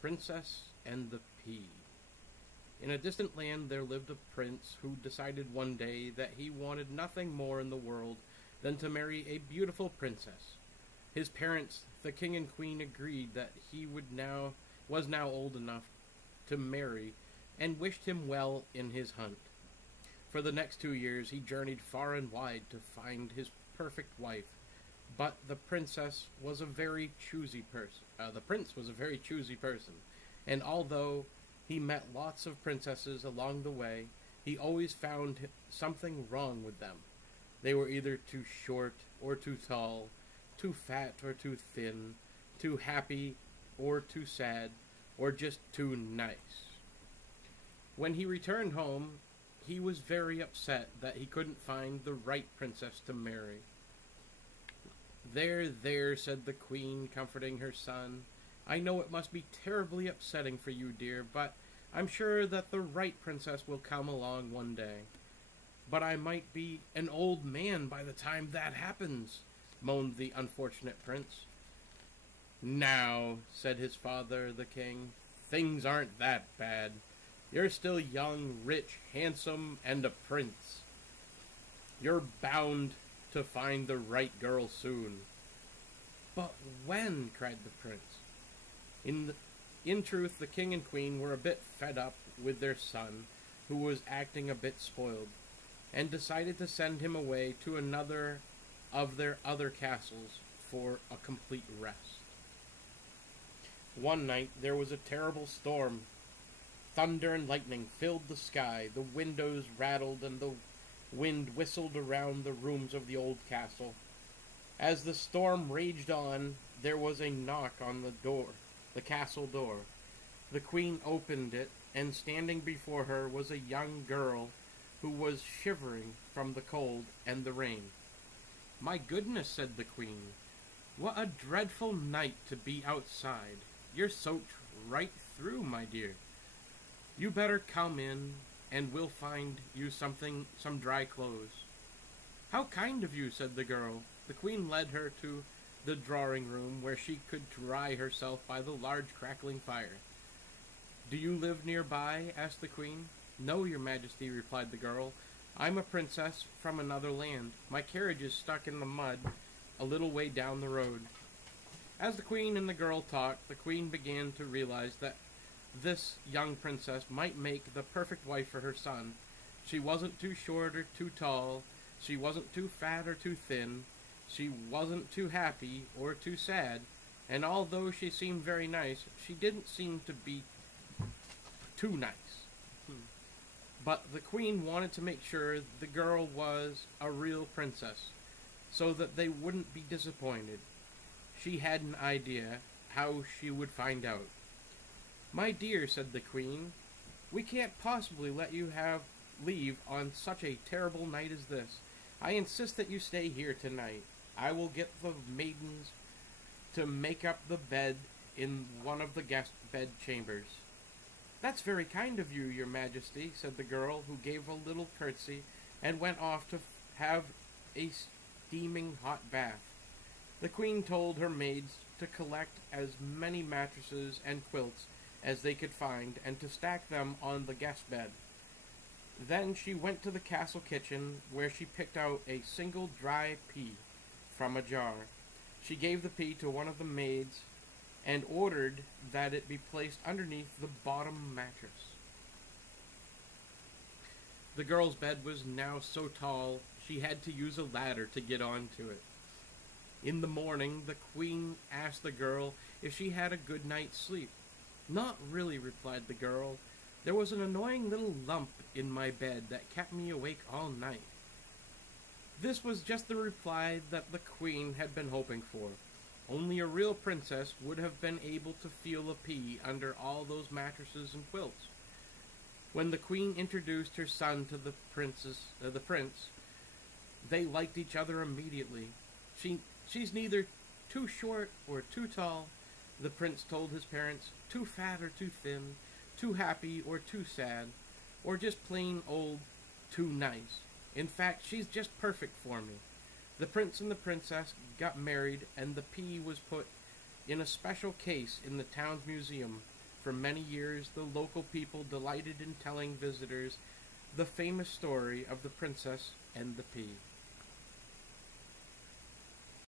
Princess and the Pea. In a distant land there lived a prince who decided one day that he wanted nothing more in the world than to marry a beautiful princess. His parents, the king and queen, agreed that he was now old enough to marry and wished him well in his hunt. For the next 2 years he journeyed far and wide to find his perfect wife, but the prince was a very choosy person, and although he met lots of princesses along the way, he always found something wrong with them. They were either too short or too tall, too fat or too thin, too happy or too sad, or just too nice. When he returned home, he was very upset that he couldn't find the right princess to marry. "There, there," said the queen, comforting her son. "I know it must be terribly upsetting for you, dear, but I'm sure that the right princess will come along one day." "But I might be an old man by the time that happens," moaned the unfortunate prince. "Now," said his father, the king, "things aren't that bad. You're still young, rich, handsome, and a prince. You're bound to find the right girl soon." "But when?" cried the prince. In truth, the king and queen were a bit fed up with their son, who was acting a bit spoiled, and decided to send him away to another of their other castles for a complete rest. One night there was a terrible storm. Thunder and lightning filled the sky, the windows rattled, and the wind whistled around the rooms of the old castle. As the storm raged on, there was a knock on the castle door. The queen opened it, and standing before her was a young girl who was shivering from the cold and the rain. "My goodness," said the queen, "what a dreadful night to be outside. You're soaked right through, my dear. You better come in, and we'll find you some dry clothes." "How kind of you," said the girl. The queen led her to the drawing room, where she could dry herself by the large crackling fire. "Do you live nearby?" asked the queen. "No, your majesty," replied the girl. "I'm a princess from another land. My carriage is stuck in the mud a little way down the road." As the queen and the girl talked, the queen began to realize that this young princess might make the perfect wife for her son. She wasn't too short or too tall. She wasn't too fat or too thin. She wasn't too happy or too sad. And although she seemed very nice, she didn't seem to be too nice. But the queen wanted to make sure the girl was a real princess, so that they wouldn't be disappointed. She had an idea how she would find out. "My dear," said the queen, "we can't possibly let you leave on such a terrible night as this. I insist that you stay here tonight. I will get the maidens to make up the bed in one of the guest bed chambers." "That's very kind of you, your majesty," said the girl, who gave a little curtsy and went off to have a steaming hot bath. The queen told her maids to collect as many mattresses and quilts as they could find, and to stack them on the guest bed. Then she went to the castle kitchen, where she picked out a single dry pea from a jar. She gave the pea to one of the maids, and ordered that it be placed underneath the bottom mattress. The girl's bed was now so tall, she had to use a ladder to get onto it. In the morning, the queen asked the girl if she had a good night's sleep. "Not really," replied the girl. "There was an annoying little lump in my bed that kept me awake all night." This was just the reply that the queen had been hoping for. Only a real princess would have been able to feel a pea under all those mattresses and quilts. When the queen introduced her son to the prince, they liked each other immediately. She's neither too short or too tall," the prince told his parents, "too fat or too thin, too happy or too sad, or just plain old too nice. In fact, she's just perfect for me." The prince and the princess got married, and the pea was put in a special case in the town's museum, For many years, the local people delighted in telling visitors the famous story of the princess and the pea.